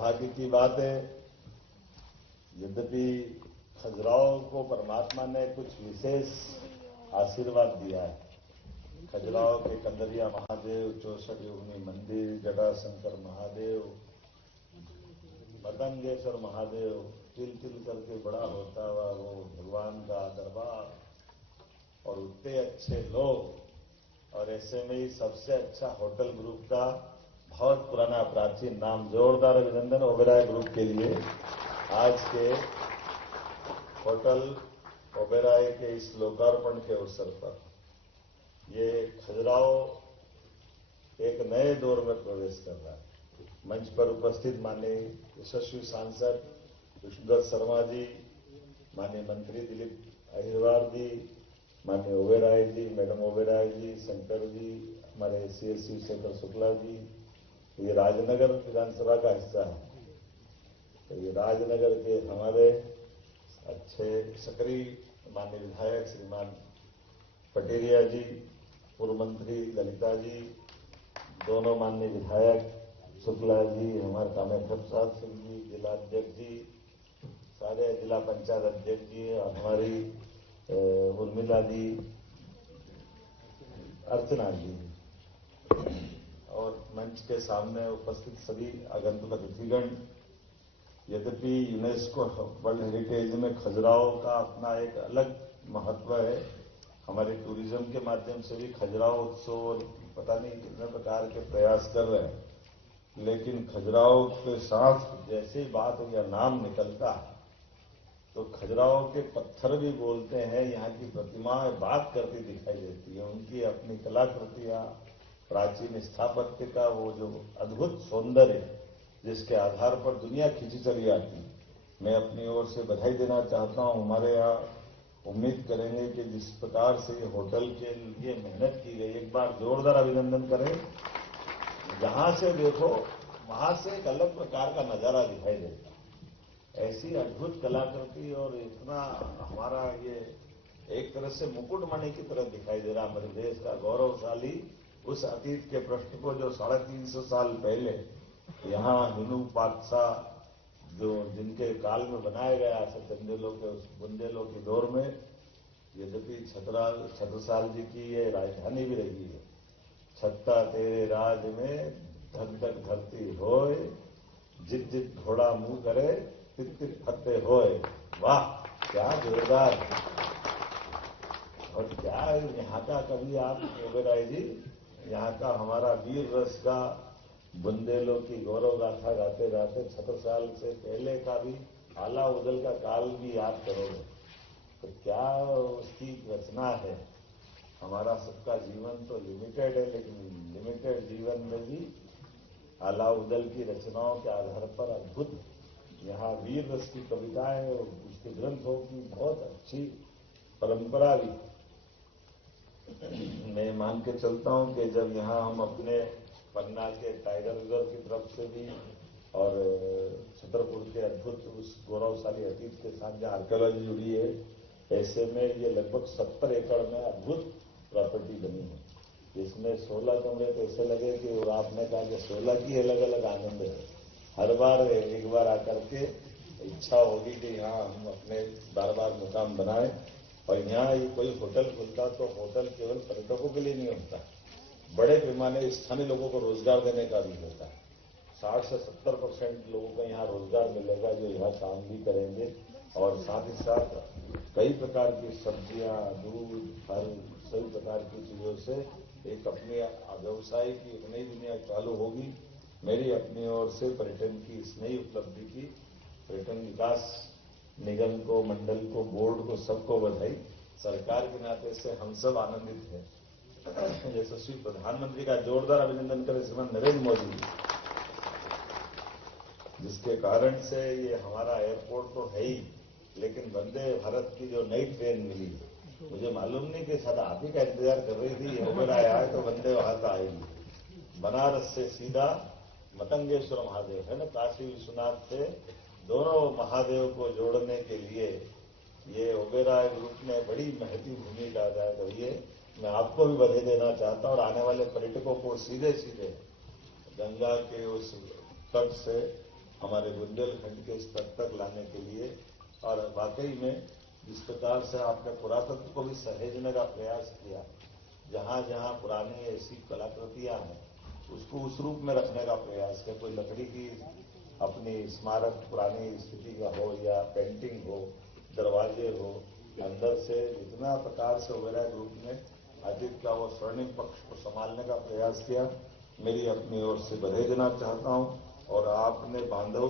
सौभाग्य की बात है। यद्यपि खजुराहो को परमात्मा ने कुछ विशेष आशीर्वाद दिया है। खजुराहो के कंदरिया महादेव, 64 योगिनी मंदिर, जटाशंकर महादेव, मतंगेश्वर महादेव, तिल तिल करके बड़ा होता हुआ वो भगवान का दरबार और उतने अच्छे लोग, और ऐसे में ही सबसे अच्छा होटल ग्रुप का बहुत पुराना प्राचीन नाम, जोरदार अभिनंदन ओबेरॉय ग्रुप के लिए। आज के होटल ओबेरॉय के इस लोकार्पण के अवसर पर ये खजुराहो एक नए दौर में प्रवेश कर रहा है। मंच पर उपस्थित माननीय यशस्वी सांसद विष्णुदत्त शर्मा जी, माननीय मंत्री दिलीप अहिरवार जी, माननीय ओबेरॉय जी, मैडम ओबेरॉय जी, शंकर जी, हमारे सीएससी शेखर शुक्ला जी, ये राजनगर विधानसभा का हिस्सा है। तो ये राजनगर के हमारे अच्छे सक्रिय माननीय विधायक श्रीमान पटेरिया जी, पूर्व मंत्री ललिता जी, दोनों माननीय विधायक शुक्ला जी, हमारे कामेश्वर प्रसाद सिंह जी, जिला अध्यक्ष जी, सारे जिला पंचायत अध्यक्ष जी, और हमारी उर्मिला जी, अर्चना जी, और मंच के सामने उपस्थित सभी आगंतुक अतिथिगण। यद्यपि यूनेस्को वर्ल्ड हेरिटेज में खजुराहो का अपना एक अलग महत्व है। हमारे टूरिज्म के माध्यम से भी खजुराहो उत्सव और पता नहीं कितने प्रकार के प्रयास कर रहे हैं, लेकिन खजुराहो के साथ जैसे बात या नाम निकलता है तो खजुराहो के पत्थर भी बोलते हैं। यहाँ की प्रतिमाएं बात करती दिखाई देती है। उनकी अपनी कलाकृतियां, प्राचीन स्थापत्य का वो जो अद्भुत सौंदर्य जिसके आधार पर दुनिया खींची चली आती। मैं अपनी ओर से बधाई देना चाहता हूं। हमारे यहाँ उम्मीद करेंगे कि जिस प्रकार से होटल के लिए मेहनत की गई, एक बार जोरदार अभिनंदन करें। जहां से देखो वहां से एक अलग प्रकार का नजारा दिखाई देता। ऐसी अद्भुत कलाकृति और इतना हमारा ये एक तरह से मुकुटमणि की तरह दिखाई दे रहा हमारे देश का गौरवशाली उस अतीत के प्रश्न को जो 350 साल पहले यहाँ हिंदू बादशाह जो जिनके काल में बनाया गया चंदेलों के उस बुंदेलों के दौर में। यद्यपि छत्रसाल जी की ये राजधानी भी रही है। छत्ता तेरे राज में धक धक धरती होए, जित जित घोड़ा मुंह करे तित तित फत्ते होए। वाह, क्या जोरदार। और क्या यहाँ का कभी आप ओबेरॉय जी, यहाँ का हमारा वीर रस का बुंदेलों की गौरव गाथा गाते गाते 76 साल से पहले का भी आला उदल का काल भी याद करोगे तो क्या उसकी रचना है। हमारा सबका जीवन तो लिमिटेड है, लेकिन लिमिटेड जीवन में भी आला उदल की रचनाओं के आधार पर अद्भुत यहाँ वीर रस की कविताएं और उसके ग्रंथों की बहुत अच्छी परंपरा भी। मैं मान के चलता हूं कि जब यहाँ हम अपने पन्ना के टाइगर रिजर्व की तरफ से भी और छतरपुर के अद्भुत उस गौरवशाली अतीत के साथ जहाँ आर्कियोलॉजी जुड़ी है, ऐसे में ये लगभग 70 एकड़ में अद्भुत प्रॉपर्टी बनी है। इसमें 16 कमरे तो ऐसे लगे कि, और आपने कहा कि 16 की अलग अलग आनंद है। हर बार एक बार आकर के इच्छा होगी कि यहाँ हम अपने बार बार मुकाम बनाए। और यहाँ कोई होटल खुलता तो होटल केवल पर्यटकों के लिए नहीं होता, बड़े पैमाने स्थानीय लोगों को रोजगार देने का भी होता है। 60 से 70% लोगों को यहाँ रोजगार मिलेगा जो यहाँ काम भी करेंगे। और साथ ही साथ कई प्रकार की सब्जियां, दूध, फल, सभी प्रकार की चीजों से एक अपने व्यवसाय की एक नई दुनिया चालू होगी। मेरी अपनी ओर से पर्यटन की इस नई उपलब्धि की पर्यटन विकास निगम को, मंडल को, बोर्ड को, सबको बधाई। सरकार के नाते से हम सब आनंदित हैं। यशस्वी प्रधानमंत्री का जोरदार अभिनंदन करें श्रीमान नरेंद्र मोदी जी, जिसके कारण से ये हमारा एयरपोर्ट तो है ही, लेकिन वंदे भारत की जो नई ट्रेन मिली, मुझे मालूम नहीं कि शायद आप ही का इंतजार कर रही थी, ओबेरॉय आए तो वंदे भारत आएगी। बनारस से सीधा मतंगेश्वर महादेव है ना, काशी विश्वनाथ से दोनों महादेव को जोड़ने के लिए ये ओबेरॉय ग्रुप ने बड़ी महती भूमिका अदा करी है। मैं आपको भी बधाई देना चाहता हूं और आने वाले पर्यटकों को सीधे सीधे गंगा के उस तट से हमारे बुंदेलखंड के स्तर तक लाने के लिए। और वाकई में जिस प्रकार से आपने पुरातत्व को भी सहेजने का प्रयास किया, जहां जहां पुरानी ऐसी कलाकृतियां हैं उसको उस रूप में रखने का प्रयास किया। कोई लकड़ी की अपनी स्मारक पुरानी स्थिति का हो या पेंटिंग हो, दरवाजे हो, अंदर से जितना प्रकार से वगैरह रूप में अतीत का वो स्वर्णिम पक्ष को संभालने का प्रयास किया। मेरी अपनी ओर से बधाई देना चाहता हूं। और आपने बांधव